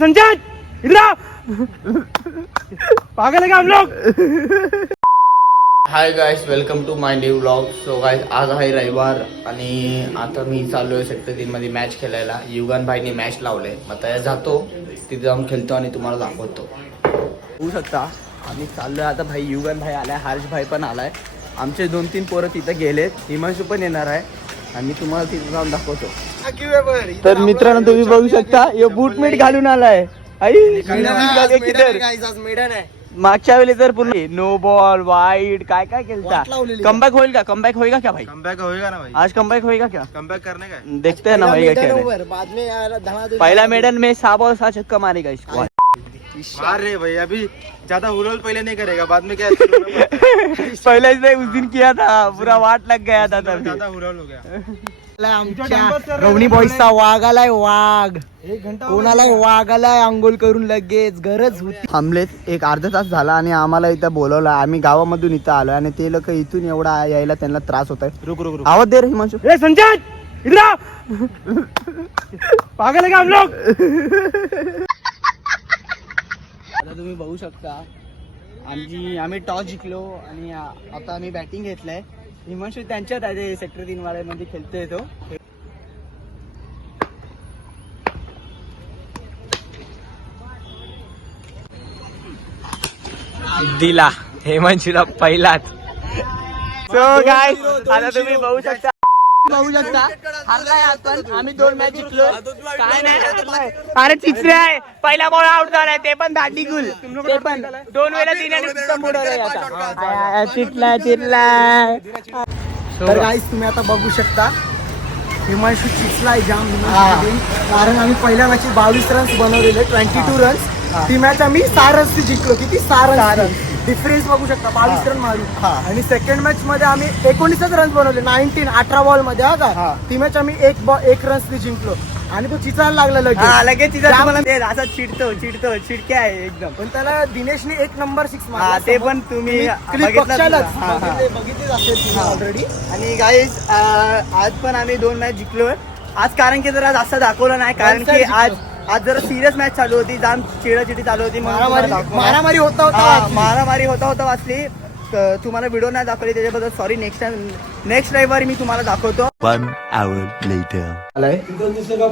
संजय इधर आओ, पागल है क्या हम लोग। Hi guys, welcome to my new vlog. So guys, आज आहे रविवार आणि आता मी चालू आहे सेक्टर 3 मध्ये मॅच खेळायला. युगन भाईने मॅच लावले, मग त्या जातो तिथे जाऊन खेळतो आणि तुम्हाला दाखवतो. होऊ शकता आम्ही चाललोय आता. भाई युगन भाई आलाय, हर्ष भाई पण आलाय, आमचे 2-3 पोरं तिथे गेलेत, हिमांशू पण येणार आहे आणि तुम्हाला तिथे जाऊन दाखवतो. तर मित्रांनो तुम्ही बघू शकता, हे बूटमीट घालून आलाय. आई मैदान आहे. मागच्या वेळी तर पूर्ण नो बॉल वाईड काय काय केलता. कमबॅक होईल का? कमबॅक होईल का क्या भाई? कमबैक होएगा ना भाई, आज कमबॅक होईल का क्या? कमबैक करने का है. देखते हैं ना भाई क्या है. बाद में यार धड़ाधड़ पहला मेडल में 6 बॉल 6 छक्का मारेगा इसको. मार रहे भाई, अभी ज्यादा हुरल पहले नहीं करेगा, बाद में क्या है, पहले इसने उस दिन किया था, पूरा वाट लग गया था तभी. ज्यादा हुरल हो गया. रवणी बॉईजचा वाघ आलाय, वाघ. कोणाला वाघ आलाय, अंघोळ करून लगेच गरज होती. थांबलेत एक अर्धा तास झाला आणि आम्हाला इथं बोलवलं. आम्ही गावामधून इथं आलोय आणि ते लोक इथून एवढा यायला त्यांना त्रास होत आहे. रुक रुक रुक, आवाज दे रे हिमांशू. ए संजय इधर आओ, पागल है क्या हम लोग. आता तुम्ही बघू शकता आम्ही टॉस जिंकलो आणि आता आम्ही बॅटिंग घेतलंय. हिमांशू त्यांच्यात आहे, सेक्टर 3 वाड्यामध्ये खेळतोय तो. दिला हिमांशूला पहिलाच. सो गाइस, आता तुम्ही बघू शकता हरलाय आपण. आम्ही 2 मॅच जिंकलो. काय नाही, अरे तिसरे आहे. पहिला बॉल आउट झालाय, ते पण दांडी गुल, ते पण 2 वेळा 3 आणि मोड आता चिटला. तर गाईस तुम्ही आता बघू शकता, हिमांशू चिचलाय जाम हिमांशू, कारण आम्ही पहिल्या मॅच 22 रन्स बनवलेले, 22 रन्स. ती मॅच आम्ही 6 रन्स जिंकलो. किती? 6 रन्स डिफरन्स बघू शकता, 22 रन मारून. आणि सेकंड मॅच मध्ये आम्ही 19 रन्स बनवले, 18 बॉल मध्ये. का ती मॅच आम्ही 1 रन्स जिंकलो आणि तो चिचायला लागला लगेच असा चिडके आहे एकदम. पण त्याला दिनेशने 1 नंबर 6 मारला. ते पण तुम्ही बघितलेच असेल ऑलरेडी. आणि गाईज आज पण आम्ही 2 मॅच जिंकलोय. आज कारण की जरा जास्त दाखवलं नाही, कारण की आज जरा सिरियस मॅच चालू होती, जाम चिडाचिडी चालू होती, मारामारी होता वाचली. तुम्हाला व्हिडिओ नाही दाखवली त्याच्याबद्दल सॉरी. नेक्स्ट रविवारी मी तुम्हाला दाखवतो. 1 hour later.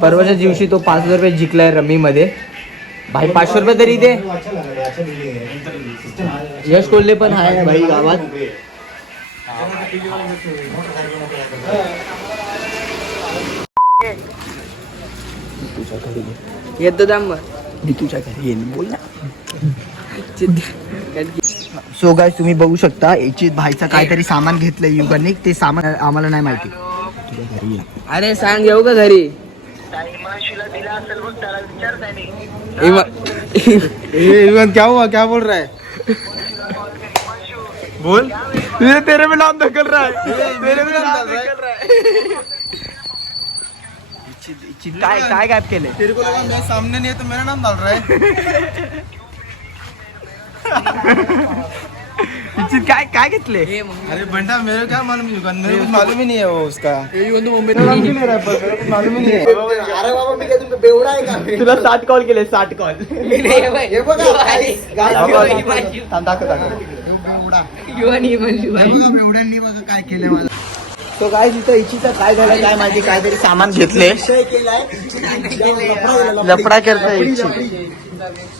परवाच्या दिवशी तो 5,000 रुपये जिंकलाय रमी मध्ये. भाई 500 रुपये तरी दे. यश कोल्हे पण आहे भाई गावात. येतो दाम मी तुझ्या घरी येईल, बोल ना. सो गाइस, तुम्ही बघू शकता याची भाईचं काहीतरी सामान घेतलंय युगाने. ते सामान आम्हाला नाही माहिती. तुझ्या घरी ये. अरे सांग, येऊ का घरी? युगन क्या हुआ, क्या बोल रहा है, बोल. ये तेरे में नाम निकल रहा है, तेरे में नाम निकल रहा है. काय गॅप केले? तेरे को लगा मैं सामने नहीं है तो मेरा नाम डाल रहा है. काय घेतले? अरे बंटा, मेरे क्या मालूम युगन, मेरे को मालूम ही नहीं है वो उसका. अरे बाबा, मी काय तुमचा बेवडा आहे का? तुला 60 कॉल केले, 60 कॉल. हे बघा बेवड्यांनी बघा काय केलं मला. तो काय तिथं इच्छिता काय झालं काय माहिती, काहीतरी सामान घेतले, लफडा करतोय इच्छित.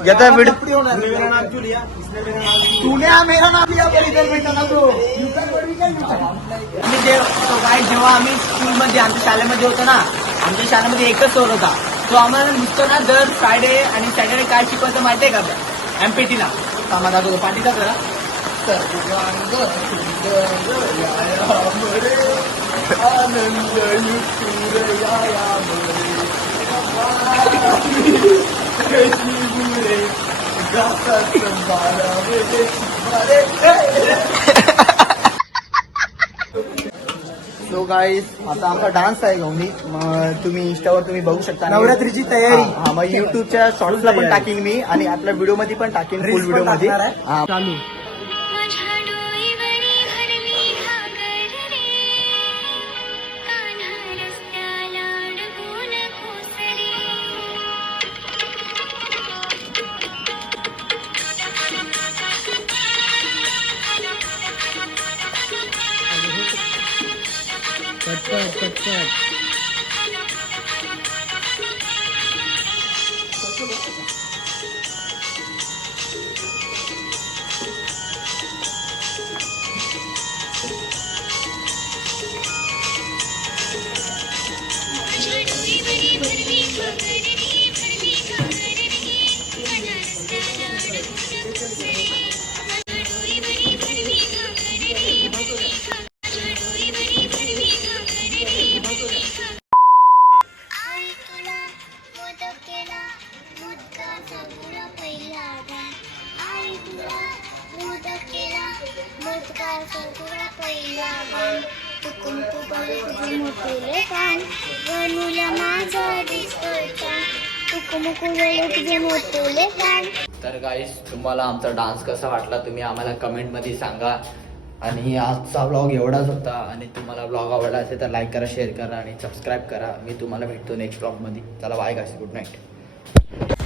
येता व्हिडिओ जेव्हा आम्ही स्कूलमध्ये आमच्या शाळेमध्ये होतो ना, आमच्या शाळेमध्ये एकच सर होता. तो आम्हाला नुसतं ना दर फ्रायडे आणि सॅटर्डे काय शिकवायचं माहितीये का? एमपीटीला आम्हाला दाखवतो. पाठीचा करा सो गाईस, आता आमचा डान्स आहे गवणी. मग तुम्ही इंस्टावर तुम्ही बघू शकता. नवरात्रीची तयारी. हा, मग युट्यूबच्या शॉर्ट्सला पण टाकीन मी आणि आपल्या व्हिडिओ मध्ये पण टाकीन, फुल व्हिडिओ मध्ये चालू. आई तुला मोदक केला मोदकाचा गुळा पहिला आई तुला मोदक केला मोदकाचा गुळा पहिला तू कुंकू बघ तुझे मोठे कान गणूला माझा दिसतोय कान तू कुंकू बघ तुझे मोठे कान. तर गाईस तुम्हाला आमचा डान्स कसा वाटला तुम्ही आम्हाला कमेंटमध्ये सांगा. आणि आजचा ब्लॉग एवढाच होता. आणि तुम्हाला ब्लॉग आवडला असेल तर लाईक करा, शेअर करा आणि सबस्क्राईब करा. मी तुम्हाला भेटतो नेक्स्ट ब्लॉगमध्ये. चला बाय गाईस, गुड नाईट.